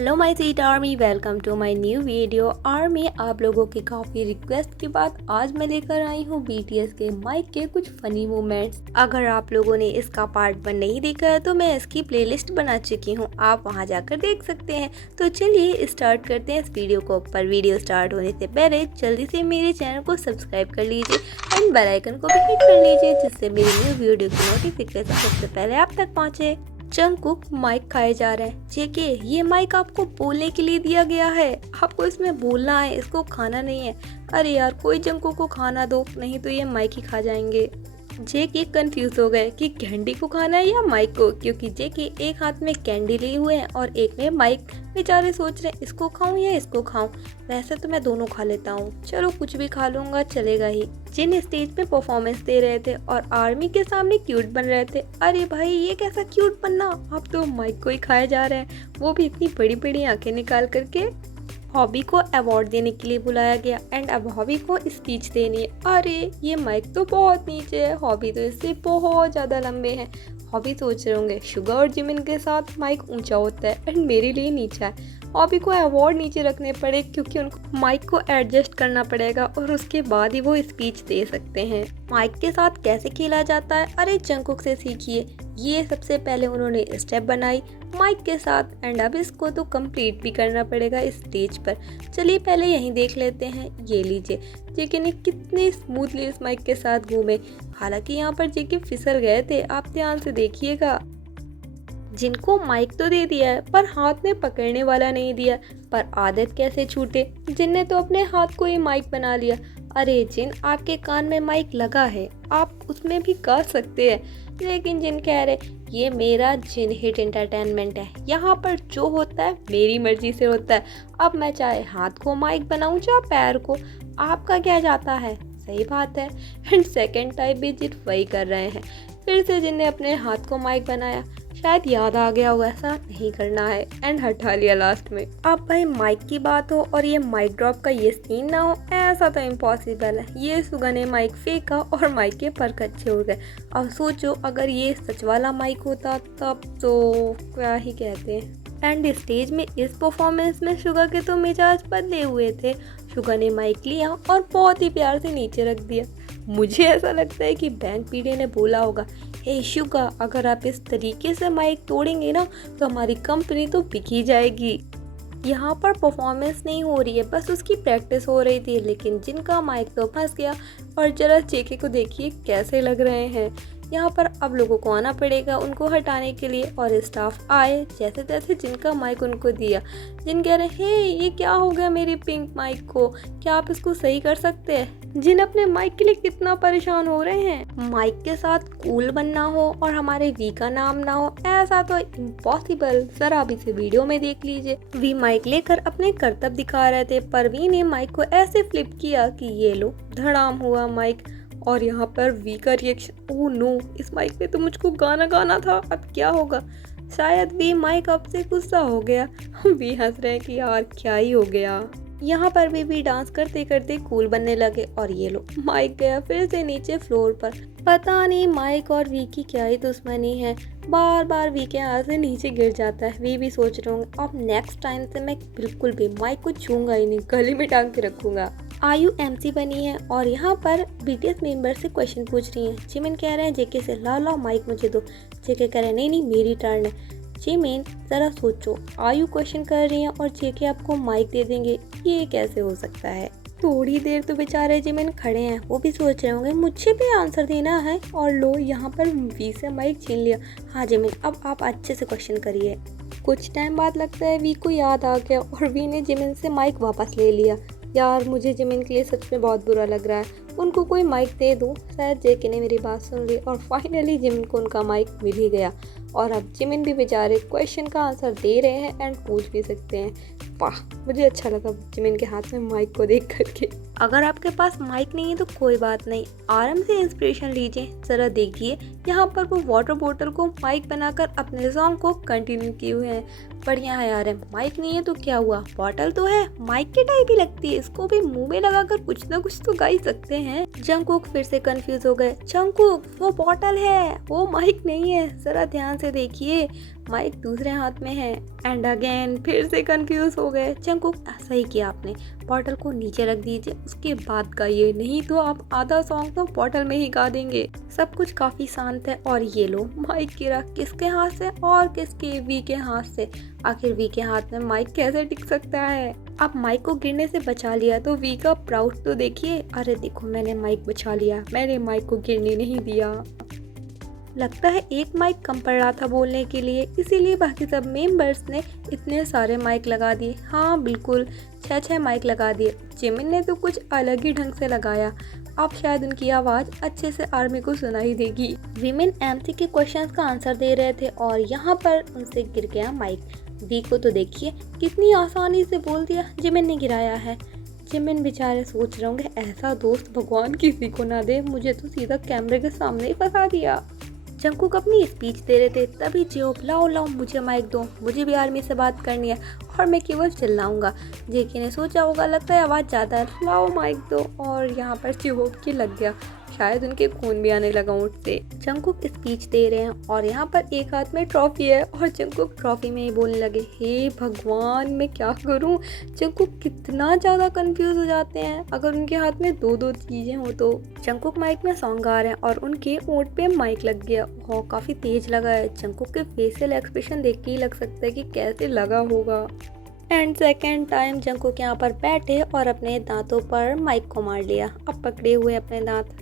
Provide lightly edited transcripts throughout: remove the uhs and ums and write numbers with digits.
Hello my sweet army, welcome to my new video. Army, आप लोगों की काफ़ी रिक्वेस्ट के बाद आज मैं लेकर आई हूँ BTS के माइक के कुछ फनी मोमेंट्स। अगर आप लोगों ने इसका पार्ट 1 नहीं देखा है तो मैं इसकी प्लेलिस्ट बना चुकी हूँ, आप वहाँ जाकर देख सकते हैं। तो चलिए स्टार्ट करते हैं इस वीडियो को। पर वीडियो स्टार्ट होने से पहले जल्दी से मेरे चैनल को सब्सक्राइब कर लीजिए एंड बेल आइकन को भी हिट कर लीजिए, जिससे मेरी न्यू वीडियो की नोटिफिकेशन सबसे पहले आप तक पहुँचे। जंगकुक माइक खाए जा रहे हैं। जेके, ये माइक आपको बोलने के लिए दिया गया है, आपको इसमें बोलना है, इसको खाना नहीं है। अरे यार, कोई जंगकुक को खाना दो, नहीं तो ये माइक ही खा जाएंगे। जेके कंफ्यूज हो गए कि कैंडी को खाना है या माइक को, क्योंकि जेके एक हाथ में कैंडी लिए हुए हैं और एक में माइक। बेचारे सोच रहे हैं इसको खाऊं या इसको खाऊं। वैसे तो मैं दोनों खा लेता हूँ, चलो कुछ भी खा लूंगा, चलेगा ही। जिन स्टेज पे परफॉर्मेंस दे रहे थे और आर्मी के सामने क्यूट बन रहे थे। अरे भाई, ये कैसा क्यूट बनना, आप तो माइक को ही खाए जा रहे हैं, वो भी इतनी बड़ी बड़ी आंखें निकाल करके। हॉबी को अवार्ड देने के लिए बुलाया गया एंड अब हॉबी को स्पीच देनी है। अरे ये माइक तो बहुत नीचे है, हॉबी तो इससे बहुत ज़्यादा लंबे हैं। हॉबी सोच रहे होंगे शुगर और जिमिन के साथ माइक ऊंचा होता है एंड मेरे लिए नीचा है। हॉबी को अवार्ड नीचे रखने पड़े क्योंकि उनको माइक को एडजस्ट करना पड़ेगा और उसके बाद ही वो स्पीच दे सकते हैं। माइक के साथ कैसे खेला जाता है, अरे जंगकुक से सीखिए। ये सबसे पहले उन्होंने स्टेप बनाई माइक के साथ एंड अब इसको तो कंप्लीट भी करना पड़ेगा इस स्टेज पर। चलिए पहले यहीं देख लेते हैं। ये लीजिए, जेके ने कितने स्मूथली इस माइक के साथ घूमे। हालांकि यहाँ पर जेके फिसल गए थे, आप ध्यान से देखिएगा। जिनको माइक तो दे दिया है पर हाथ में पकड़ने वाला नहीं दिया, पर आदत कैसे छूटे। जिनने तो अपने हाथ को ही माइक बना लिया। अरे जिन, आपके कान में माइक लगा है, आप उसमें भी गा सकते हैं, लेकिन जिन कह रहे ये मेरा जिन हिट एंटरटेनमेंट है, यहाँ पर जो होता है मेरी मर्जी से होता है। अब मैं चाहे हाथ को माइक बनाऊं चाहे पैर को, आपका क्या जाता है। सही बात है। एंड सेकेंड टाइम भी जिन वही कर रहे हैं। फिर से जिनने अपने हाथ को माइक बनाया, शायद याद आ गया हो ऐसा नहीं करना है एंड हटा लिया लास्ट में। अब भाई माइक की बात हो और ये माइक ड्रॉप का ये सीन ना हो, ऐसा तो इम्पॉसिबल है। ये सुगा ने माइक फेंका और माइक के पर कच्चे उड़ गए। अब सोचो अगर ये सच वाला माइक होता तब तो क्या ही कहते हैं। एंड स्टेज में इस परफॉर्मेंस में शुगा के तो मिजाज बदले हुए थे। शुगा ने माइक लिया और बहुत ही प्यार से नीचे रख दिया। मुझे ऐसा लगता है कि बैंक पीडे ने बोला होगा, हे शुगा, अगर आप इस तरीके से माइक तोड़ेंगे ना तो हमारी कंपनी तो बिकी जाएगी। यहाँ पर परफॉर्मेंस नहीं हो रही है, बस उसकी प्रैक्टिस हो रही थी, लेकिन जिनका माइक तो फंस गया। और जरा जेके को देखिए कैसे लग रहे हैं। यहाँ पर अब लोगों को आना पड़ेगा उनको हटाने के लिए, और स्टाफ आए जैसे तैसे जिनका माइक उनको दिया। जिन कह रहे हैं, हे ये क्या हो गया मेरी पिंक माइक को, क्या आप इसको सही कर सकते हैं। जिन अपने माइक के लिए कितना परेशान हो रहे हैं। माइक के साथ कूल बनना हो और हमारे वी का नाम ना हो, ऐसा तो इम्पॉसिबल। जरा अभी से वीडियो में देख लीजिए। वी माइक लेकर अपने करतब दिखा रहे थे, पर वी ने माइक को ऐसे फ्लिप किया कि ये लो, धड़ाम हुआ माइक। और यहाँ पर वी का रिएक्शन, ओह नो, इस माइक पे तो मुझको गाना गाना था, अब क्या होगा। शायद वी माइक अब से गुस्सा हो गया। वी हंस रहे हैं कि यार क्या ही हो गया। यहाँ पर भी डांस करते करते कूल बनने लगे और ये लो, माइक गया फिर से नीचे फ्लोर पर। पता नहीं माइक और वी की क्या ही दुश्मनी है, बार बार वी के हाथ से नीचे गिर जाता है। वी भी सोच रहे होंगे अब नेक्स्ट टाइम से मैं बिल्कुल भी माइक को छूंगा ही नहीं, गले में टांग के रखूंगा। आयु MC बनी है और यहाँ पर BTS मेंबर से क्वेश्चन पूछ रही हैं। जिमिन कह रहे हैं जेके से, लाओ माइक मुझे दो। जेके कह रहे हैं नहीं मेरी टर्न है। जिमिन जरा सोचो, आयु क्वेश्चन कर रही है और जेके आपको माइक दे देंगे, ये कैसे हो सकता है। थोड़ी देर तो बेचारे जिमिन खड़े हैं, वो भी सोच रहे होंगे मुझे भी आंसर देना है, और लो यहाँ पर वी से माइक छीन लिया। हाँ जिमिन, अब आप अच्छे से क्वेश्चन करिए। कुछ टाइम बाद लगता है वी को याद आ गया और वी ने जिमिन से माइक वापस ले लिया। यार मुझे जिमिन के लिए सच में बहुत बुरा लग रहा है, उनको कोई माइक दे दूँ। शायद जेके ने मेरी बात सुन ली और फाइनली जिमिन को उनका माइक मिल ही गया। और अब जिमिन भी बेचारे क्वेश्चन का आंसर दे रहे हैं एंड पूछ भी सकते हैं। वाह, मुझे अच्छा लगा जिमिन के हाथ में माइक को देख करके। अगर आपके पास माइक नहीं है तो कोई बात नहीं, आराम से इंस्पिरेशन लीजिए। जरा देखिए यहाँ पर वो वाटर बोतल को माइक बनाकर अपने सॉन्ग को कंटिन्यू किए हुए हैं। बढ़िया है यार, माइक नहीं है तो क्या हुआ, बॉटल तो है, माइक के टाइप ही लगती है, इसको भी मुंह में लगाकर कुछ ना कुछ तो गा ही सकते हैं। जंगकुक फिर से कंफ्यूज हो गए। जंगकुक वो बॉटल है, वो माइक नहीं है, जरा ध्यान से देखिए, माइक दूसरे हाथ में है। एंड अगेन फिर से कंफ्यूज हो गए। जंगकुक ऐसा ही किया आपने, बॉटल को नीचे रख दीजिए, उसके बाद गाइए, नहीं तो आप आधा सॉन्ग तो बॉटल में ही गा देंगे। सब कुछ काफी शांत है और ये लो माइक गिरा, किसके हाथ से और किसके, वी के हाथ से। आखिर वी के हाथ में माइक कैसे टिक सकता है। आप माइक को गिरने से बचा लिया तो वी का प्राउड तो देखिए, अरे देखो मैंने माइक बचा लिया, मैंने माइक को गिरने नहीं दिया। लगता है एक माइक कम पड़ रहा था बोलने के लिए, इसीलिए बाकी सब मेंबर्स ने इतने सारे माइक लगा दिए। हाँ बिल्कुल, 6 माइक लगा दिए। जिमिन ने तो कुछ अलग ही ढंग से लगाया, अब शायद उनकी आवाज़ अच्छे से आर्मी को सुनाई देगी। विमेन एमसी के क्वेश्चंस का आंसर दे रहे थे और यहाँ पर उनसे गिर गया माइक। वी को तो देखिए कितनी आसानी से बोल दिया जिमिन ने गिराया है। जिमिन बेचारे सोच रहे होंगे ऐसा दोस्त भगवान किसी को ना दे, मुझे तो सीधा कैमरे के सामने ही फंसा दिया। जंगकुक अपनी स्पीच दे रहे थे, तभी जिहोप लाओ लाओ मुझे माइक दो, मुझे भी आर्मी से बात करनी है और मैं केवल चिल्लाऊंगा। जेके ने सोचा होगा लगता है आवाज़ ज़्यादा है, लाओ माइक दो, और यहाँ पर जिहोप की लग गया, शायद उनके खून भी आने लगा ऊँट से। जंगकुक स्पीच दे रहे हैं और यहाँ पर एक हाथ में ट्रॉफी है और जंगकुक ट्रॉफी में ही बोलने लगे, हे भगवान मैं क्या करूँ। जंगकुक कितना ज़्यादा कंफ्यूज हो जाते हैं अगर उनके हाथ में दो दो चीज़ें हो तो। जंगकुक माइक में सॉन्ग गा रहे हैं और उनके ऊँट पे माइक लग गया और काफ़ी तेज लगा है। जंगकुक के फेशियल एक्सप्रेशन देख के ही लग सकता है कि कैसे लगा होगा। एंड सेकेंड टाइम जंगकुक यहाँ पर बैठे और अपने दांतों पर माइक को मार लिया, अब पकड़े हुए अपने दांत।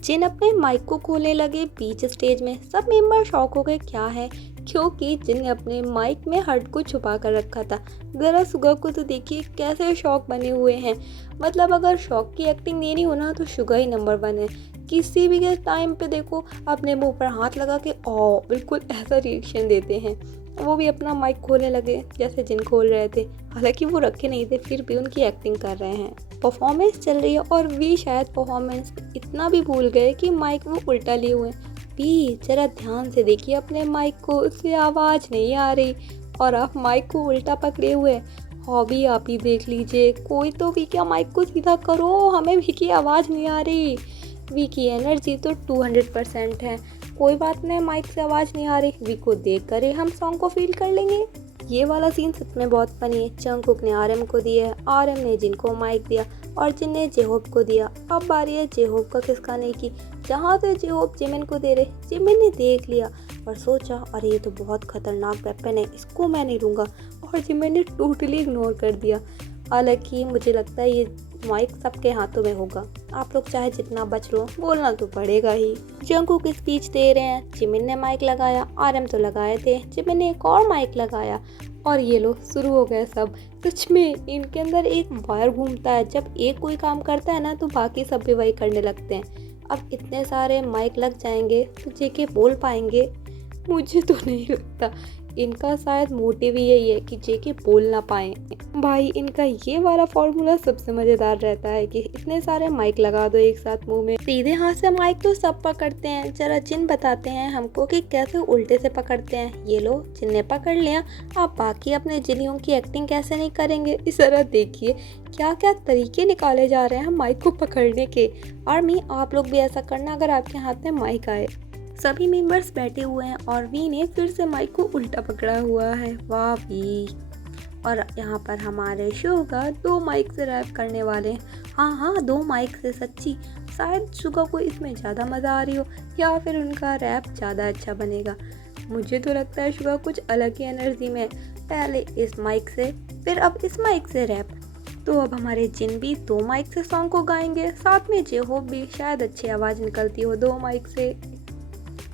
जिन अपने माइक को खोलने लगे बीच स्टेज में, सब मेंबर शॉक हो गए क्या है, क्योंकि जिन ने अपने माइक में हर्ट को छुपा कर रखा था। जरा सुगा को तो देखिए कैसे शॉक बने हुए हैं, मतलब अगर शॉक की एक्टिंग देनी हो ना तो शुगा ही नंबर 1 है। किसी भी के टाइम पे देखो अपने मुंह पर हाथ लगा के ओ बिल्कुल ऐसा रिएक्शन देते हैं। वो भी अपना माइक खोलने लगे जैसे जिन खोल रहे थे, हालांकि वो रखे नहीं थे, फिर भी उनकी एक्टिंग कर रहे हैं। परफॉर्मेंस चल रही है और वी शायद परफॉर्मेंस इतना भी भूल गए कि माइक वो उल्टा लिए हुए। वी जरा ध्यान से देखिए अपने माइक को, उससे आवाज़ नहीं आ रही और आप माइक को उल्टा पकड़े हुए। हॉबी आप ही देख लीजिए, कोई तो वी का माइक को सीधा करो, हमें वी की आवाज़ नहीं आ रही। वी की एनर्जी तो 200% है, कोई बात नहीं माइक से आवाज़ नहीं आ रही, वी को देख कर ही हम सॉन्ग को फील कर लेंगे। ये वाला सीन सच में बहुत फनी है। जंगकुक ने आरएम को दिया, आरएम ने जिन को माइक दिया और जिन ने जेहोप को दिया। अब बारी है जेहोप का खिसकाने की, जहाँ से जेहोप जिमिन को दे रहे। जिमिन ने देख लिया और सोचा अरे ये तो बहुत खतरनाक वेपन है, इसको मैं नहीं लूँगा, और जिमिन ने टोटली इग्नोर कर दिया। हालांकि मुझे लगता है ये माइक सबके हाथों में होगा, आप लोग चाहे जितना बच लो बोलना तो पड़ेगा ही। जंगकुक स्पीच दे रहे हैं, जिमिन ने माइक लगाया, आरएम तो लगाए थे, जिमिन ने एक और माइक लगाया और ये लो शुरू हो गया सब। सच में इनके अंदर एक वायर घूमता है, जब एक कोई काम करता है ना तो बाकी सब भी वही करने लगते हैं। अब इतने सारे माइक लग जाएंगे तो जेके बोल पाएंगे, मुझे तो नहीं लगता। इनका शायद मोटिव ही यही है कि जेके बोल ना पाए। भाई इनका ये वाला फॉर्मूला सबसे मज़ेदार रहता है कि इतने सारे माइक लगा दो एक साथ मुंह में। सीधे हाथ से माइक तो सब पकड़ते हैं, जरा जिन बताते हैं हमको कि कैसे उल्टे से पकड़ते हैं। ये लो जिन ने पकड़ लिया, आप बाकी अपने जिनियों की एक्टिंग कैसे नहीं करेंगे। इस तरह देखिए क्या क्या तरीके निकाले जा रहे हैं माइक को पकड़ने के। आर्मी आप लोग भी ऐसा करना अगर आपके हाथ में माइक आए। सभी मेंबर्स बैठे हुए हैं और वी ने फिर से माइक को उल्टा पकड़ा हुआ है। वाह वी। और यहाँ पर हमारे शुगा 2 माइक से रैप करने वाले हैं। हाँ 2 माइक से, सच्ची शायद शुगा को इसमें ज़्यादा मज़ा आ रही हो या फिर उनका रैप ज़्यादा अच्छा बनेगा। मुझे तो लगता है शुगा कुछ अलग ही एनर्जी में, पहले इस माइक से फिर अब इस माइक से रैप। तो अब हमारे जिन भी 2 माइक से सॉन्ग को गाएंगे, साथ में जेहोप भी, शायद अच्छी आवाज़ निकलती हो 2 माइक से।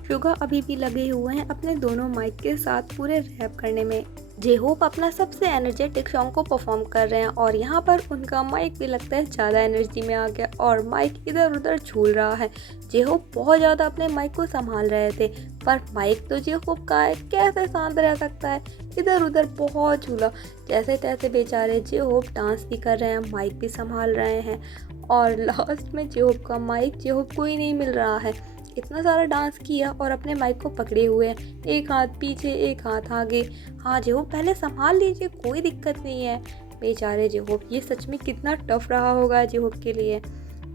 शुगा अभी भी लगे हुए हैं अपने दोनों माइक के साथ पूरे रैप करने में। जेहोप अपना सबसे एनर्जेटिक सॉन्ग को परफॉर्म कर रहे हैं और यहाँ पर उनका माइक भी लगता है ज़्यादा एनर्जी में आ गया और माइक इधर उधर झूल रहा है। जेहोप बहुत ज़्यादा अपने माइक को संभाल रहे थे, पर माइक तो जेहोप का है, कैसे शांत रह सकता है। इधर उधर बहुत झूला, जैसे तैसे बेचारे जेहोप डांस भी कर रहे हैं, माइक भी संभाल रहे हैं और लास्ट में जेहोब का माइक जेहोब को ही नहीं मिल रहा है। इतना सारा डांस किया और अपने माइक को पकड़े हुए हैं, एक हाथ पीछे एक हाथ आगे। हाँ जेहोब पहले संभाल लीजिए, कोई दिक्कत नहीं है। बेचारे जेहोब, ये सच में कितना टफ रहा होगा जेहोब के लिए।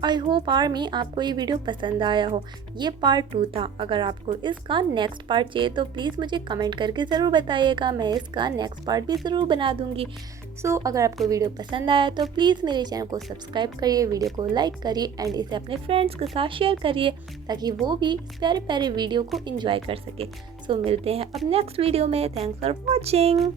आई होप आर्मी आपको ये वीडियो पसंद आया हो। ये पार्ट 2 था। अगर आपको इसका नेक्स्ट पार्ट चाहिए तो प्लीज़ मुझे कमेंट करके ज़रूर बताइएगा, मैं इसका नेक्स्ट पार्ट भी ज़रूर बना दूँगी। सो अगर आपको वीडियो पसंद आया तो प्लीज़ मेरे चैनल को सब्सक्राइब करिए, वीडियो को लाइक करिए एंड इसे अपने फ्रेंड्स के साथ शेयर करिए ताकि वो भी इस प्यारे प्यारे वीडियो को एंजॉय कर सके। सो मिलते हैं अब नेक्स्ट वीडियो में। Thanks for watching.